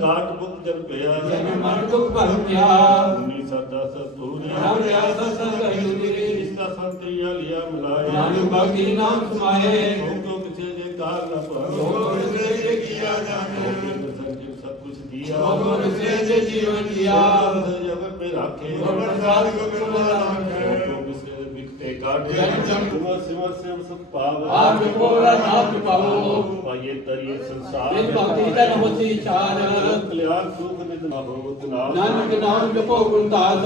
ਕਾਟ ਮੁਕ ਜਨ ਪਿਆ ਜਨ ਮਨ ਦੁਖ ਭਰ ਪਿਆ ਉਨੀ ਸਦਾ ਸਤੂਰੀ ਨਾਮ ਰਿਆ ਸਤਸੰਗ ਹਜੂਰੀ ਇਸਦਾ ਸੰਤਰੀਆ ਲਿਆ ਮਿਲਾਏ। ਨਾਨਕ ਬਾਕੀ ਨਾਮ ਸਮਾਏ। ਹੁਕਮ ਕੋ ਕਿਸੇ ਦੇ ਕਾਰ ਨਾ ਪਾਓ ਜੋ ਵਿਸਰੇ ਜੇ ਕੀਆ ਜਾਣੇ ਸਭ ਕੁਛ ਦਿਆ। ਜੋ ਵਿਸਰੇ ਜੇ ਜੀਵਨ ਜੀਆ ਜਬ ਪੇ ਰਾਖੇ। ਗੁਰ ਪ੍ਰਸਾਦ ਗੋਬਿੰਦ ਨਾਮ ਜਨ ਜਨ ਸਿਮਰ ਸਿਮਰ ਸਿਮ ਸੁਖ ਪਾਵ ਆਪ ਕੋਲਾ ਨਾਮ ਪਾਵੋ ਪਾਈਏ ਤਰੀਏ ਸੰਸਾਰ ਜਿਨ ਭਗਤੀ ਤਨ ਹੋਤੀ ਚਾਰ ਕਲਿਆਣ ਸੁਖ ਨਿਤ ਨਾ ਹੋਵਤ ਨਾਮ ਨਾਨਕ ਨਾਮ ਜਪੋ ਗੁਰਦਾਸ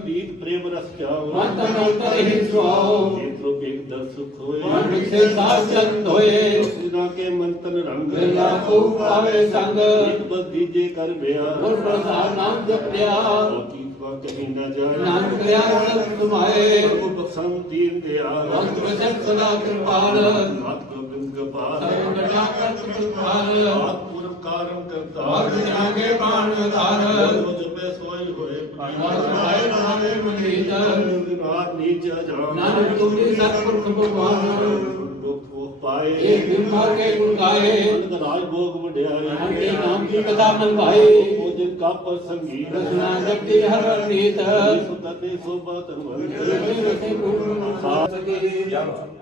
ਪ੍ਰੀਤ ਪ੍ਰੇਮ ਰਸ ਚਾਓ ਮਨ ਤਨ ਅੰਤਰ ਹੀ ਸੁਆਓ ਨੇਤਰੋ ਬੇਗ ਦਰ ਸੁਖ ਹੋਏ ਮਨ ਵਿਖੇ ਸਾਧ ਚੰਦ ਹੋਏ ਸਿਨਾ ਕੇ ਮਨ ਤਨ ਰੰਗ ਬਿਰਲਾ ਕੋ ਆਵੇ ਸੰਗ ਇੱਕ ਬਸ ਦੀਜੇ ਕਰ ਬਿਆ ਗੁਰ ਪ੍ਰਸਾਦ ਨਾਮ ਜਪਿਆ ਕੀ ਵਾ ਕਹੀਂ ਨਾ ਜਾਏ। ਨਾਨਕ ਲਿਆ ਸਤ ਤੁਮਾਏ ਕੋ ਬਖਸ਼ੰ ਦੀਨ ਦਿਆ ਅੰਤ ਵਿਚਨ ਸਦਾ ਕਿਰਪਾਲ। ਨਾਥ ਗੋਬਿੰਦ ਗੋਪਾਲ ਸਭ ਗਟਾ ਕਰਤ ਕਿਰਪਾਲ ਆਪ ਪੁਰਖ ਕਾਰਮ ਕਰਤਾ ਆਪ ਜਾਗੇ ਪ੍ਰਾਣ ਉਤਾਰ ਜੋ ਜਪੇ ਸੋਈ ਹੋਏ ਆਏ ਨਾਮੇ ਮਨੀਤ ਨਾਥ ਨੀਚ ਜਾਣ। ਨਾਨਕ ਤੁਮਰੀ ਸਤਿਗੁਰ ਭਗਵਾਨ। ਦੁਖ ਏਕ ਦਿਨ ਮਾਰ ਕੇ ਗੁਣ ਗਾਏ। ਅੰਤ ਰਾਜ ਭੋਗ ਵਡਿਆਏ ਨਾਨਕੇ ਨਾਮ ਕੀ ਕਥਾ ਮਨ ਭਾਈ ਉਹ ਜਿਨ ਕਾ ਪਰ ਸੰਗੀਤ। ਰਸਨਾ ਜਪਤੀ ਹਰ ਹਰ ਨੀਤ ਸੁਤਤੇ ਸੋਭਾ ਤਨਵੰਤ ਰਤੇ ਰਤੇ ਅਗੈ ਲੋਕ ਕੇ ਸੰਮਾਨ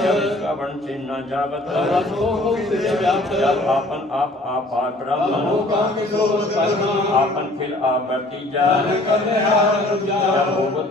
ਜਬ ਇਸਕਾ ਬਣ ਚਿੰਨ ਨਾ ਜਾਵਤ ਰਸੋ ਹੋ ਸਿਰੇ ਵਿਆਪਤ ਜਬ ਆਪਨ ਆਪ ਆਪਾ ਬ੍ਰਹਮਨ ਲੋਕਾਂ ਕੇ ਸੋ ਕਰਨਾ ਆਪਨ ਖਿਲ ਆਪ ਵਰਤੀਜਾ ਨਾਨਕ ਕਰੇ ਹਾਰ ਜਬ ਜਾ ਹੋਵਤ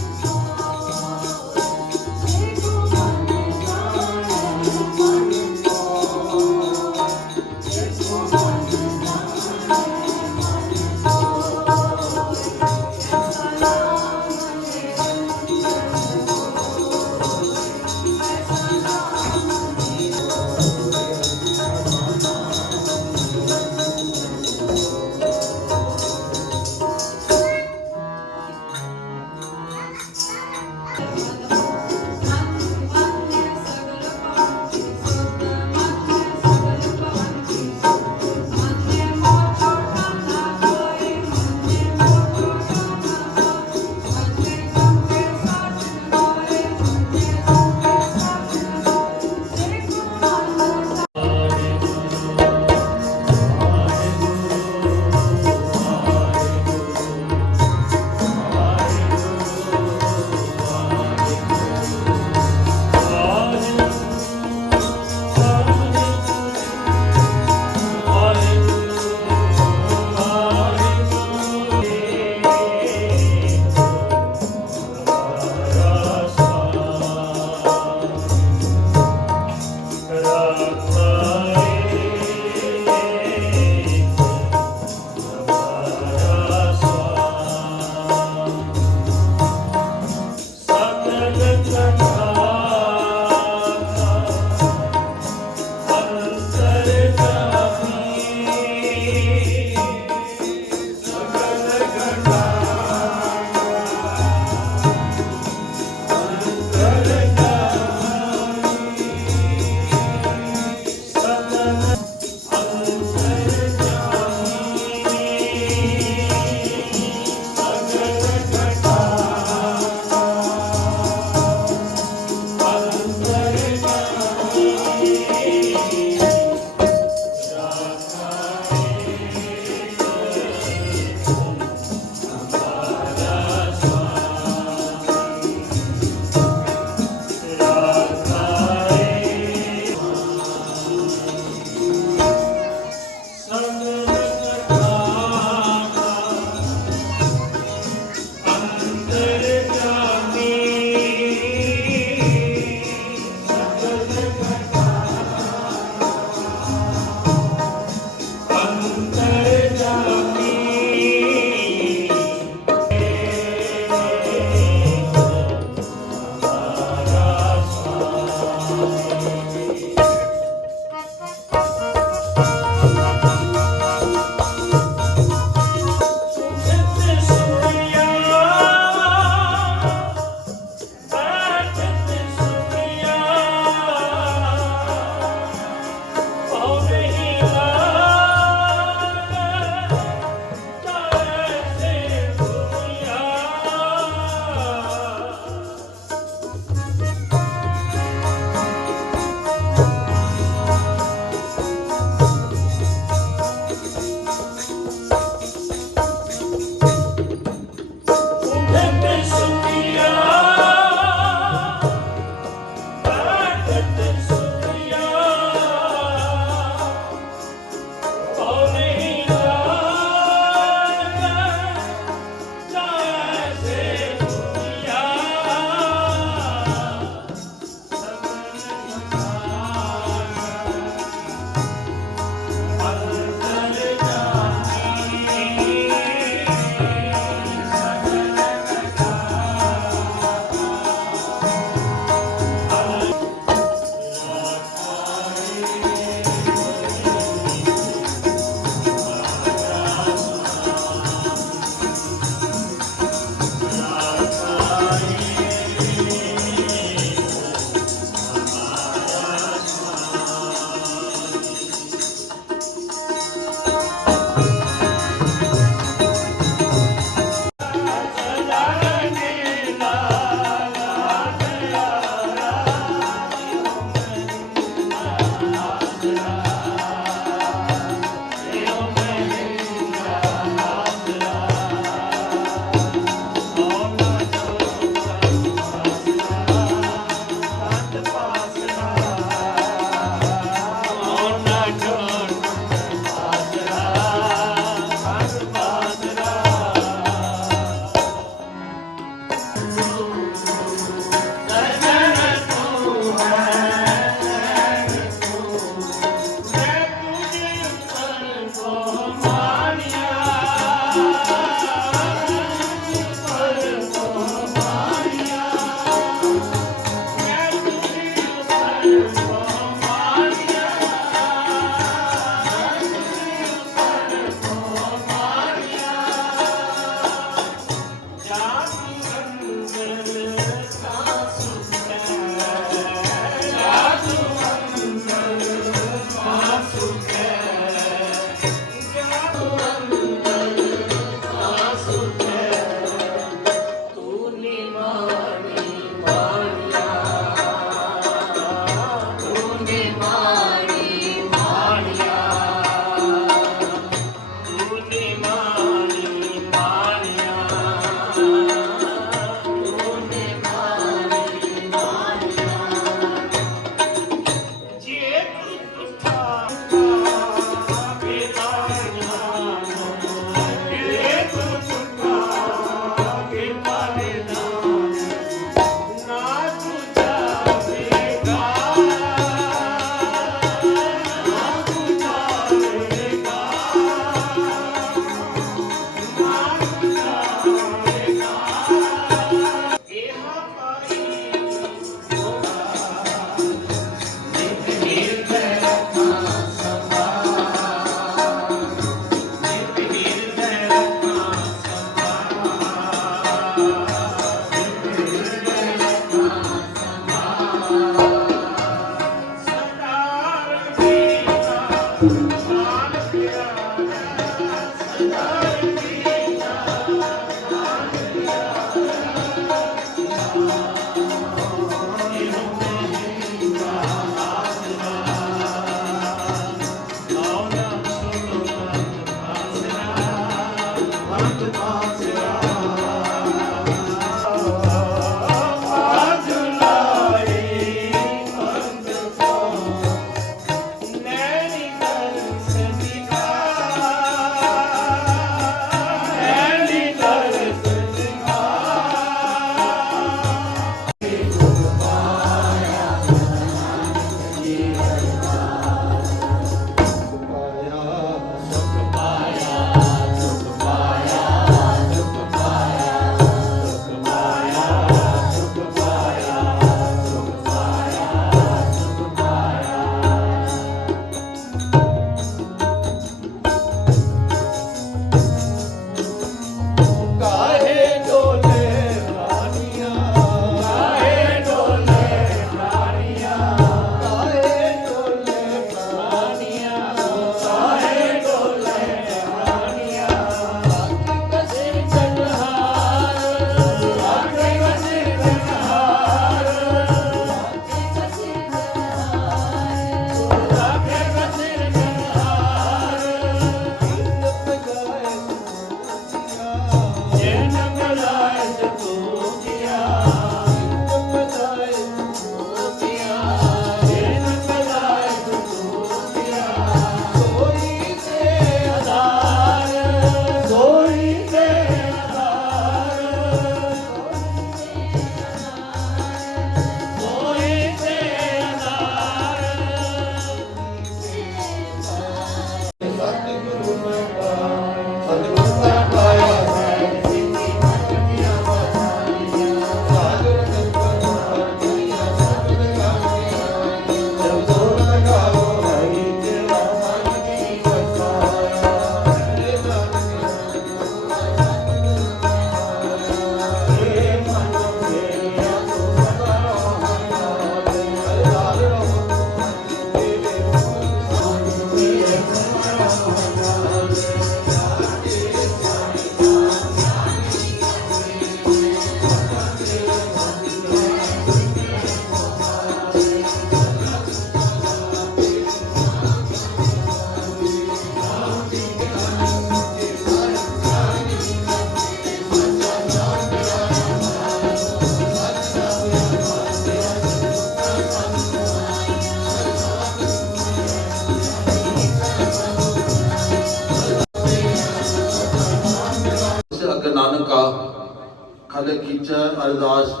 ਅਰਦਾਸ।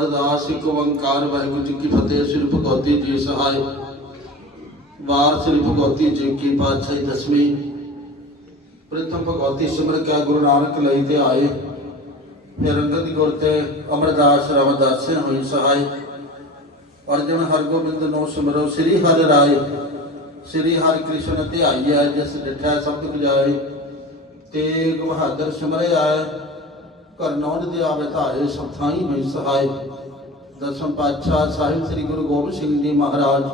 ਅਰਦਾਸ ਇੱਕ ਓੰਕਾਰ, ਵਾਹਿਗੁਰੂ ਜੀ ਕੀ ਫਤਿਹ। ਸ੍ਰੀ ਭਗਵਤੀ ਜੀ ਸਹਾਇ। ਵਾਰ ਸ੍ਰੀ ਭਗਵਤੀ ਜੀ ਕੀ ਪਾਤਸ਼ਾਹੀ ਦਸਵੀਂ। ਪ੍ਰਥਮ ਭਗਵਤੀ ਸਿਮਰ ਕਿਆ ਗੁਰੂ ਨਾਨਕ ਲਈ ਤੇ ਆਏ। ਫਿਰ ਅੰਗਦ ਗੁਰ ਤੇ ਅਮਰਦਾਸ ਰਾਮਦਾਸ ਹੋਈ ਸਹਾਇ। ਅਰਜਨ ਹਰਗੋਬਿੰਦ ਨੋ ਸਿਮਰੋ, ਸ੍ਰੀ ਹਰਿ ਰਾਏ। ਸ੍ਰੀ ਹਰਿ ਕ੍ਰਿਸ਼ਨ ਧਿਆਈਐ, ਜਿਸ ਜਿੱਥੇ ਸਭ ਕੁਝ ਆਏ ਤੇਗ ਬਹਾਦਰ ਸਿਮਰੇ ਆਏ ਕਰਨੌਜ ਦੇ ਆਵੇ ਧਾਰੇ ਸਭ ਹੋਈ ਸਹਾਇ। ਦਸਮ ਪਾਤਸ਼ਾਹ ਸਾਹਿਬ ਸ੍ਰੀ ਗੁਰੂ ਗੋਬਿੰਦ ਸਿੰਘ ਜੀ ਮਹਾਰਾਜ,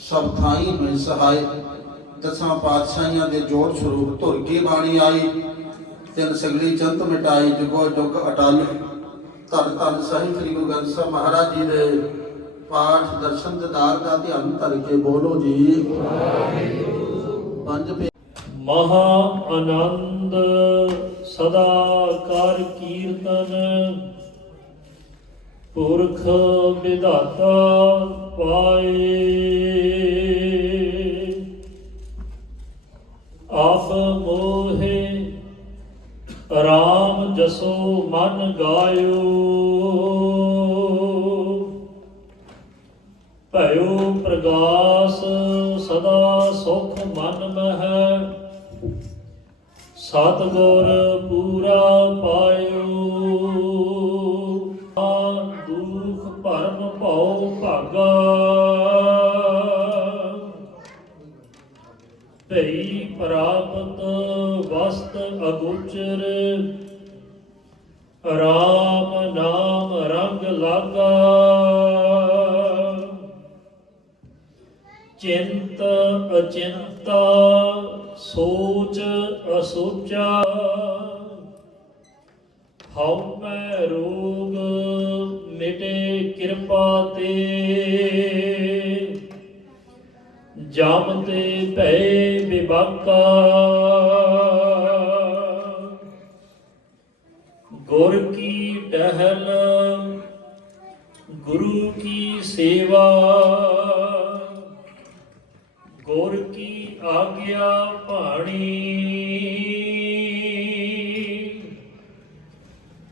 ਸਭ ਥਾਈ ਹੋਈ ਸਹਾਇ। ਦਸਾਂ ਪਾਤਸ਼ਾਹੀਆਂ ਦੇ ਜੋੜ ਸਰੂਪ ਧੁਰ ਕੇ ਬਾਣੀ ਆਈ। ਤਿੰਨ ਸਗਲੀ ਚੰਤ ਮਿਟਾਈ, ਜੁਗੋ ਜੁਗ ਅਟਲ। ਧਰ ਧਰ ਸਾਹਿਬ ਸ੍ਰੀ ਗੁਰੂ ਗ੍ਰੰਥ ਸਾਹਿਬ ਮਹਾਰਾਜ ਜੀ ਦੇ ਪਾਠ ਦਰਸ਼ਨ ਦਿਦਾਰ ਦਾ ਧਿਆਨ ਧਰ ਕੇ ਬੋਲੋ ਜੀ। ਪੰਜ ਮਹਾ ਆਨੰਦ ਸਦਾ ਕਰ ਕੀਰਤਨ। ਪੁਰਖ ਵਿਧਾਤਾ ਪਾਏ। ਆਪ ਮੋਹੇ ਰਾਮ ਜਸੋ ਮਨ ਗਾਇਓ। ਭਇਓ ਪ੍ਰਗਾਸ ਸਦਾ ਸੁਖ ਮਨ ਮਹਿ। ਸਤਿਗੁਰ ਪੂਰਾ ਪਾਇਓ। ਆ ਦੁਖ ਭਰਮ ਭਉ ਭਾਗਾ। ਭਈ ਪ੍ਰਾਪਤ ਵਸਤ ਅਗੋਚਰ। ਰਾਮ ਨਾਮ ਰੰਗ ਲਾਗਾ। ਚਿੰਤ ਅਚਿੰਤਾ ਸੋਚ ਅਸੋਚਾ, ਹਉ ਮੈਂ ਰੋਗ ਮਿਟੇ ਕਿਰਪਾ ਤੇ। ਜਮ ਤੇ ਭੈ ਵਿਵਾਕਾ ਗੁਰ ਕੀ ਟਹਿਲ, ਗੁਰੂ ਕੀ ਸੇਵਾ। ਗੁਰ ਕੀ ਆਗਿਆ ਭਾਣੀ।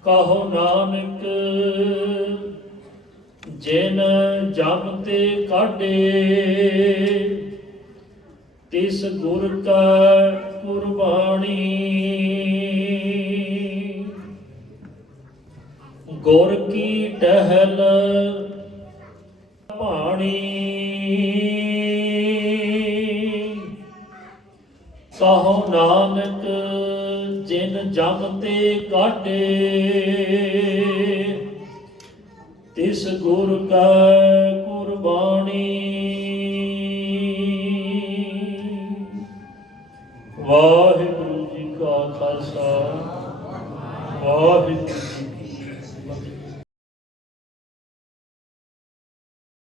ਕਹੋ ਨਾਨਕ, ਜਿਨ ਜਮ ਤੇ ਕਾਢੇ, ਤਿਸ ਗੁਰ ਕਾ ਕੁਰਬਾਨੀ ਗੁਰ ਕੀ ਟਹਿਲ ਪਾਣੀ ਕਹੋ ਨਾਨਕ, ਜਿਨ ਜਮ ਤੇ ਕਾਟੇ, ਤਿਸ ਗੁਰ ਕਾ ਕੁਰਬਾਨੀ। ਵਾਹਿਗੁਰੂ ਜੀ ਕਾ ਖਾਲਸਾ, ਵਾਹਿਗੁਰੂ